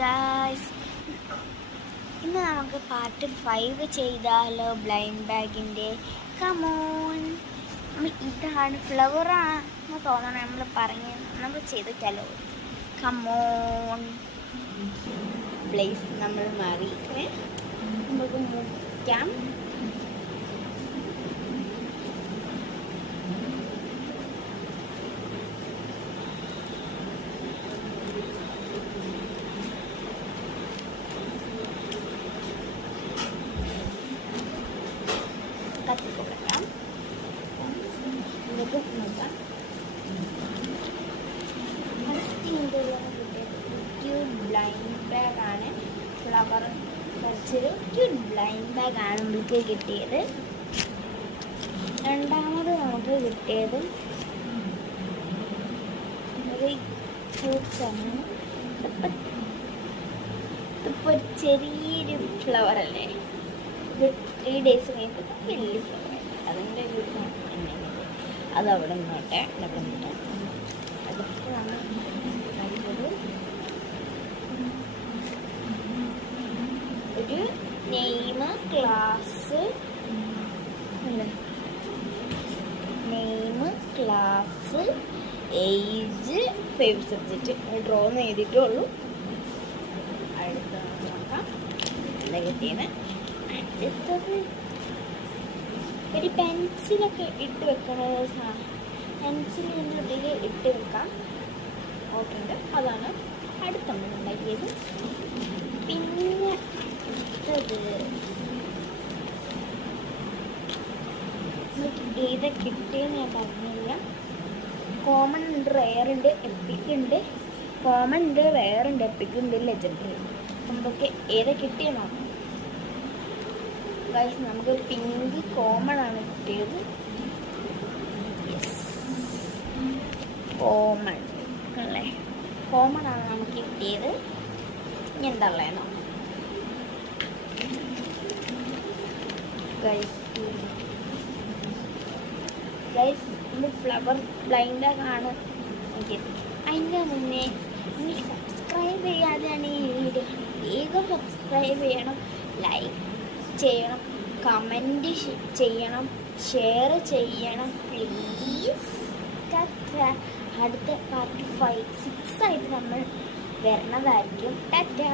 Guys, ഇന്ന് നമുക്ക് part 5 ചെയ്താലോ? ബ്ലൈൻഡ് ബാഗിൻ്റെ. കമോൺ, ഇതാണ് ഫ്ലവറാണ് തോന്നണം. നമ്മൾ ചെയ്തിട്ടല്ലോ. കമോൺ പ്ലേസ് നമ്മൾ മാറിയിട്ട് നമുക്ക് മുറിക്കാം. കത്തിക്കൊടുക്കാം. എന്നിട്ട് നോക്കാം. ക്യൂട്ട് ബ്ലൈൻഡ് ബാഗാണ്. ഫ്ലവർ കുറച്ചൊരു ക്യൂട്ട് ബ്ലൈൻഡ് ബാഗാണ് നമുക്ക് കിട്ടിയത്. രണ്ടാമത് നമുക്ക് കിട്ടിയത് ഒരു ഫ്രൂട്ട്സാണ്. ഇതിപ്പോൾ ഒരു ചെറിയൊരു ഫ്ലവർ അല്ലേ? ഇത് 3 days കഴിഞ്ഞിട്ട് വലിയ ഫ്ലവർ അതിൻ്റെ ഒരു അതവിടെ നിന്നോട്ടെ. അതൊക്കെ നമ്മൾ ഒരു name, class, age, favourite subject draw എന്ന് എഴുതിയിട്ടുള്ളൂ. അടുത്ത നോക്കാം എന്താ കിട്ടിയത്. അടുത്തത് ഒരു പെൻസിലൊക്കെ ഇട്ട് വെക്കണ പെൻസിൽ ഇതിൻ്റെ ഉള്ളിൽ ഇട്ട് വെക്കാം. ഓട്ടുണ്ട്. അതാണ് അടുത്ത നമ്മൾ ഉണ്ടാക്കിയത്. പിന്നെ ഏതാ കിട്ടിയെന്ന് ഞാൻ പറഞ്ഞില്ല. കോമൺ ഉണ്ട്, റെയർ ഉണ്ട്, എപ്പിക് ഉണ്ട്. കോമൺ ഉണ്ട്, റെയർ ഉണ്ട്, എപ്പിക് ഉണ്ട്, ലെജൻഡറി. നമുക്ക് ഏതാ കിട്ടിയെന്നോ? ഗൈസ്, നമുക്ക് പിങ്ക് കോമൺ ആണ് കിട്ടിയത്. കോമൺ അല്ലേ? കോമൺ ആണ് നമുക്ക് കിട്ടിയത്. ഇനി എന്താ ഉള്ളതെന്നോ? ഗൈസ് ഇന്ന് ഫ്ലവർ ബ്ലൈൻഡ് ആണ് നോക്കിയത്. അതിൻ്റെ മുന്നേ നിങ്ങൾ സബ്സ്ക്രൈബ് ചെയ്യാതെയാണ് ഈ വീഡിയോ, വേഗം സബ്സ്ക്രൈബ് ചെയ്യണം, ലൈക്ക് ചെയ്യണം, കമൻറ്റ് ചെയ്യണം, ഷെയർ ചെയ്യണം പ്ലീസ്. അടുത്ത പാർട്ട് 5, 6 ആയിട്ട് നമ്മൾ വരുന്നതായിരിക്കും. ടാറ്റാ.